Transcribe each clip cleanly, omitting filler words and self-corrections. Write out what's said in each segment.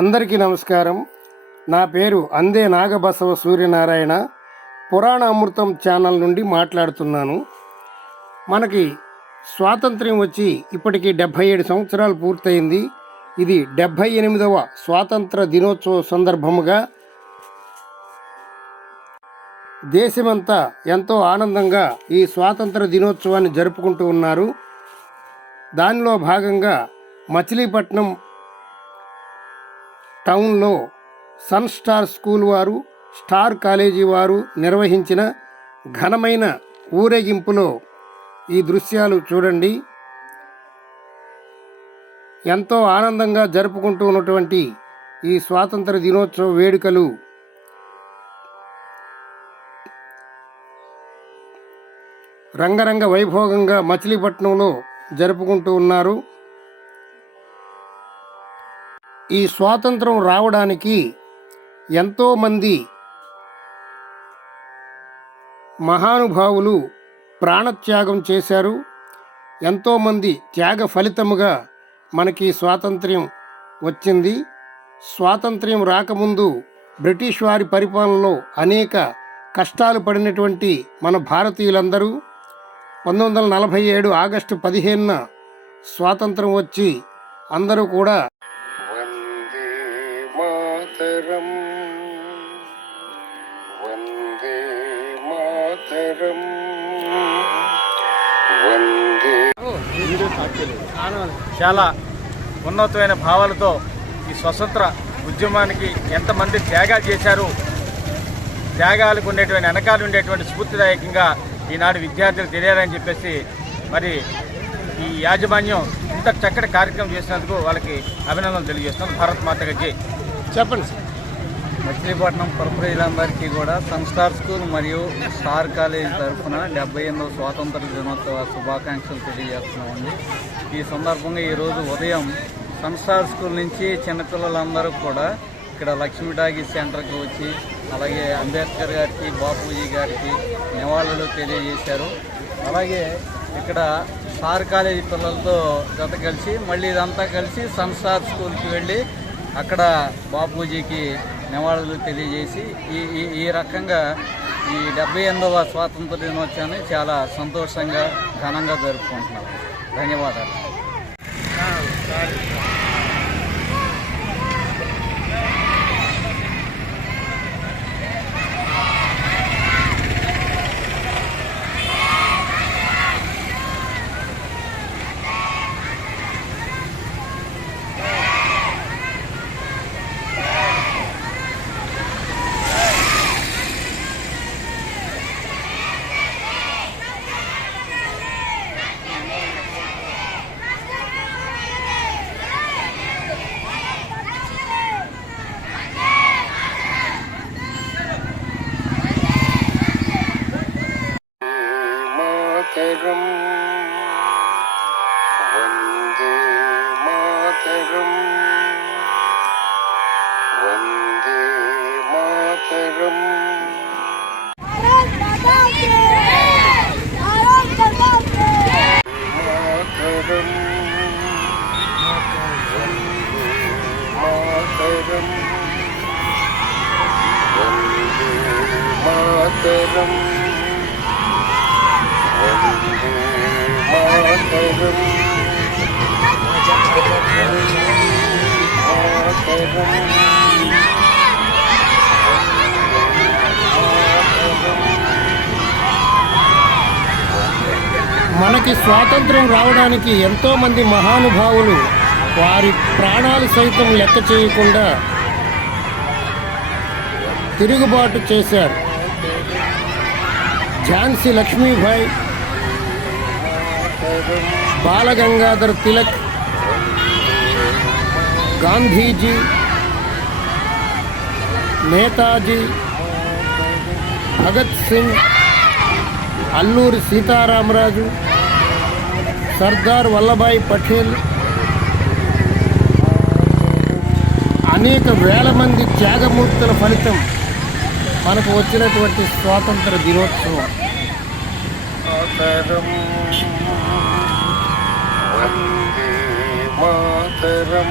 అందరికీ నమస్కారం. నా పేరు అందే నాగబసవ సూర్యనారాయణ. పురాణ అమృతం ఛానల్ నుండి మాట్లాడుతున్నాను. మనకి స్వాతంత్ర్యం వచ్చి ఇప్పటికీ 77 సంవత్సరాలు పూర్తయింది. ఇది 78వ స్వాతంత్ర దినోత్సవ సందర్భముగా దేశమంతా ఎంతో ఆనందంగా ఈ స్వాతంత్ర దినోత్సవాన్ని జరుపుకుంటూ ఉన్నారు. దానిలో భాగంగా మచిలీపట్నం టౌన్లో సన్ స్టార్ స్కూల్ వారు, స్టార్ కాలేజీ వారు నిర్వహించిన ఘనమైన ఊరేగింపులో ఈ దృశ్యాలు చూడండి. ఎంతో ఆనందంగా జరుపుకుంటూ ఉన్నటువంటి ఈ స్వాతంత్ర దినోత్సవ వేడుకలు రంగరంగ వైభోగంగా మచిలీపట్నంలో జరుపుకుంటూ ఉన్నారు. ఈ స్వాతంత్రం రావడానికి ఎంతోమంది మహానుభావులు ప్రాణత్యాగం చేశారు. ఎంతోమంది త్యాగ ఫలితముగా మనకి స్వాతంత్ర్యం వచ్చింది. స్వాతంత్ర్యం రాకముందు బ్రిటిష్ వారి పరిపాలనలో అనేక కష్టాలు పడినటువంటి మన భారతీయులందరూ 1947 ఆగస్టు 15న స్వాతంత్రం వచ్చి అందరూ కూడా మాతరం వందే మాతరం వందే. చాలా ఉన్నతమైన భావాలతో ఈ స్వతంత్ర ఉద్యమానికి ఎంతమంది త్యాగాలు చేశారు, త్యాగాలకు ఉండేటువంటి వెనకాల ఉండేటువంటి స్ఫూర్తిదాయకంగా ఈనాడు విద్యార్థులు తెలియాలని చెప్పేసి మరి ఈ యాజమాన్యం ఇంత చక్కటి కార్యక్రమం చేసినందుకు వాళ్ళకి అభినందనలు తెలియజేస్తున్నాను. భారత్ మాతకి జై. చెప్పండి సార్. మచిలీపట్నం ప్రజలందరికీ కూడా సన్ స్టార్ స్కూల్ మరియు స్టార్ కాలేజీ తరఫున 78వ స్వాతంత్ర దినోత్సవ శుభాకాంక్షలు తెలియజేస్తున్నామండి. ఈ సందర్భంగా ఈరోజు ఉదయం సన్ స్టార్ స్కూల్ నుంచి చిన్నపిల్లలందరూ కూడా ఇక్కడ లక్ష్మీ టాకీస్ సెంటర్కి వచ్చి అలాగే అంబేద్కర్ గారికి, బాపూజీ గారికి నివాళులు తెలియజేశారు. అలాగే ఇక్కడ స్టార్ కాలేజీ పిల్లలతో జత కలిసి మళ్ళీ ఇదంతా కలిసి సన్ స్టార్ స్కూల్కి వెళ్ళి అక్కడ బాపూజీకి నివాళులు తెలియజేసి ఈ రకంగా ఈ 78వ స్వాతంత్ర దినోత్సవాన్ని చాలా సంతోషంగా ఘనంగా జరుపుకుంటున్నాం. ధన్యవాదాలు. మాతరం వందే మాతరం వందే మాతరం. మాతరం వందే మాతరం వందే మాతరం మనకి స్వాతంత్రం రావడానికి ఎంతోమంది మహానుభావులు వారి ప్రాణాలు సైతం లెక్క చేయకుండా తిరుగుబాటు చేశారు. ఝాన్సీ లక్ష్మీబాయి, బాలగంగాధర్ తిలక్, గాంధీజీ, నేతాజీ, భగత్ సింగ్, అల్లూరి సీతారామరాజు, సర్దార్ వల్లభాయ్ పటేల్, అనేక వేల మంది త్యాగమూర్తుల ఫలితం మనకు వచ్చినటువంటి స్వాతంత్ర దినోత్సవం. వందే మాతరం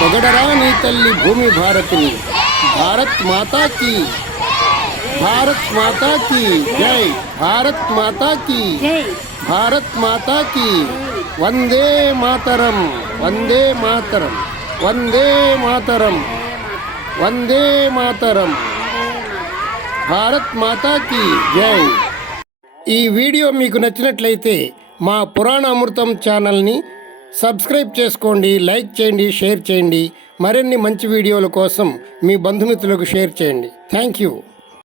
పొగడరా నీ తల్లి భూమి భారతిని. భారత్ మాతాకి, భారత్ మాతాకి జై, భారత్ మాతాకి, భారత్ మాతాకి. వందే మాతరం, వందే మాతరం, వందే మాతరం, వందే మాతరం. భారత్ మాతాకి జై. ఈ వీడియో మీకు నచ్చినట్లయితే మా పురాణ అమృతం ఛానల్ని సబ్స్క్రైబ్ చేసుకోండి, లైక్ చేయండి, షేర్ చేయండి. మరిన్ని మంచి వీడియోల కోసం మీ బంధుమిత్రులకు షేర్ చేయండి. Thank you.